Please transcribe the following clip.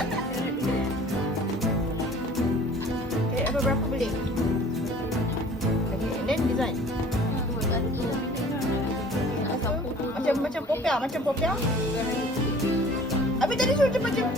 Okay, apa berapa beli? Okay, and then design. Macam popiah. Habis tadi suruh cepat-cepat.